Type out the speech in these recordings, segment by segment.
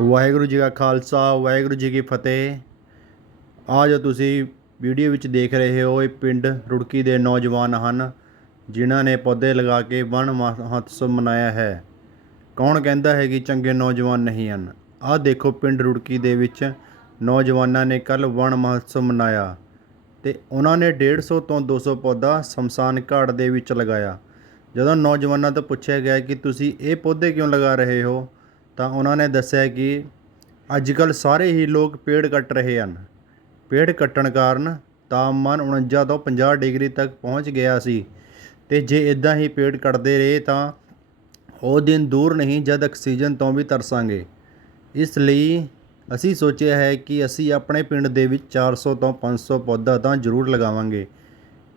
ਵਾਹਿਗੁਰੂ ਜੀ ਕਾ ਖਾਲਸਾ, ਵਾਹਿਗੁਰੂ ਜੀ ਕੀ ਫਤਿਹ। ਆ ਜੋ ਤੁਸੀਂ ਵੀਡੀਓ ਵਿੱਚ ਦੇਖ ਰਹੇ ਹੋ, ਇਹ ਪਿੰਡ ਰੁੜਕੀ ਦੇ ਨੌਜਵਾਨ ਹਨ, ਜਿਨ੍ਹਾਂ ਨੇ ਪੌਦੇ ਲਗਾ ਕੇ ਵਣ ਮਹੋਤਸਵ ਮਨਾਇਆ ਹੈ। ਕੌਣ ਕਹਿੰਦਾ ਹੈ ਕਿ ਚੰਗੇ ਨੌਜਵਾਨ ਨਹੀਂ ਹਨ? ਆਹ ਦੇਖੋ ਪਿੰਡ ਰੁੜਕੀ ਦੇ ਵਿੱਚ ਨੌਜਵਾਨਾਂ ਨੇ ਕੱਲ ਵਣ ਮਹੋਤਸਵ ਮਨਾਇਆ ਤੇ ਉਹਨਾਂ ਨੇ 150 ਤੋਂ 200 ਪੌਦਾ ਸ਼ਮਸ਼ਾਨ ਘਾਟ ਦੇ ਵਿੱਚ ਲਗਾਇਆ। ਜਦੋਂ ਨੌਜਵਾਨਾਂ ਤੋਂ ਪੁੱਛਿਆ ਗਿਆ ਕਿ ਤੁਸੀਂ ਇਹ ਪੌਦੇ ਕਿਉਂ ਲਗਾ ਰਹੇ ਹੋ ਤਾਂ ਉਹਨਾਂ ਨੇ ਦੱਸਿਆ ਕਿ ਅੱਜ ਕੱਲ੍ਹ ਸਾਰੇ ਹੀ ਲੋਕ ਪੇੜ ਕੱਟ ਰਹੇ ਹਨ। ਪੇੜ ਕੱਟਣ ਕਾਰਨ ਤਾਪਮਾਨ 49 ਤੋਂ 50 ਡਿਗਰੀ ਤੱਕ ਪਹੁੰਚ ਗਿਆ ਸੀ ਤੇ ਜੇ ਇਦਾਂ ਹੀ ਪੇੜ ਕੱਟਦੇ ਰਹੇ ਤਾਂ ਉਹ ਦਿਨ ਦੂਰ ਨਹੀਂ ਜਦ ਆਕਸੀਜਨ ਤੋਂ ਵੀ ਤਰਸਾਂਗੇ। ਇਸ ਲਈ ਅਸੀਂ ਸੋਚਿਆ ਹੈ ਕਿ ਅਸੀਂ ਆਪਣੇ ਪਿੰਡ ਦੇ ਵਿੱਚ 400 ਤੋਂ 500 ਪੌਦਾ ਤਾਂ ਜ਼ਰੂਰ ਲਗਾਵਾਂਗੇ।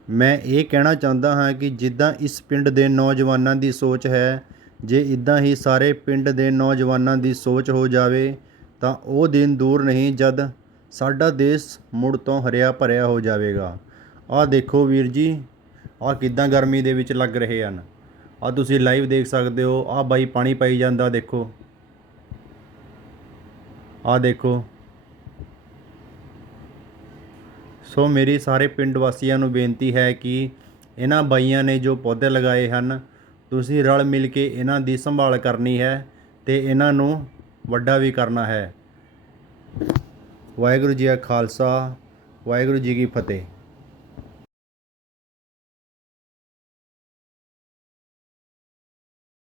ਮੈਂ ਇਹ ਕਹਿਣਾ ਚਾਹੁੰਦਾ ਹਾਂ ਕਿ ਜਿੱਦਾਂ ਇਸ ਪਿੰਡ ਦੇ ਨੌਜਵਾਨਾਂ ਦੀ ਸੋਚ ਹੈ ਜੇ ਇੱਦਾਂ ਹੀ ਸਾਰੇ ਪਿੰਡ ਦੇ ਨੌਜਵਾਨਾਂ ਦੀ ਸੋਚ ਹੋ ਜਾਵੇ, ਤਾਂ ਉਹ ਦਿਨ ਦੂਰ ਨਹੀਂ ਜਦ ਸਾਡਾ ਦੇਸ਼ ਮੁੜ ਤੋਂ ਹਰਿਆ ਭਰਿਆ ਹੋ ਜਾਵੇਗਾ। ਆਹ ਦੇਖੋ ਵੀਰ ਜੀ, ਆਹ ਕਿੱਦਾਂ ਗਰਮੀ ਦੇ ਵਿੱਚ ਲੱਗ ਰਹੇ ਹਨ। ਆਹ ਤੁਸੀਂ ਲਾਈਵ ਦੇਖ ਸਕਦੇ ਹੋ, ਆਹ ਬਾਈ ਪਾਣੀ ਪਾਈ ਜਾਂਦਾ, ਦੇਖੋ। ਆਹ ਦੇਖੋ। ਸੋ ਮੇਰੀ ਸਾਰੇ ਪਿੰਡ ਵਾਸੀਆਂ ਨੂੰ ਬੇਨਤੀ ਹੈ ਕਿ ਇਹਨਾਂ ਬਾਈਆਂ ਨੇ ਜੋ ਪੌਦੇ ਲਗਾਏ ਹਨ ਤੁਸੀਂ ਰਲ ਮਿਲ ਕੇ ਇਹਨਾਂ ਦੀ ਸੰਭਾਲ ਕਰਨੀ ਹੈ ਤੇ ਇਹਨਾਂ ਨੂੰ ਵੱਡਾ ਵੀ ਕਰਨਾ ਹੈ। ਵਾਹਿਗੁਰੂ ਜੀ ਕਾ ਖਾਲਸਾ, ਵਾਹਿਗੁਰੂ ਜੀ ਕੀ ਫਤਿਹ।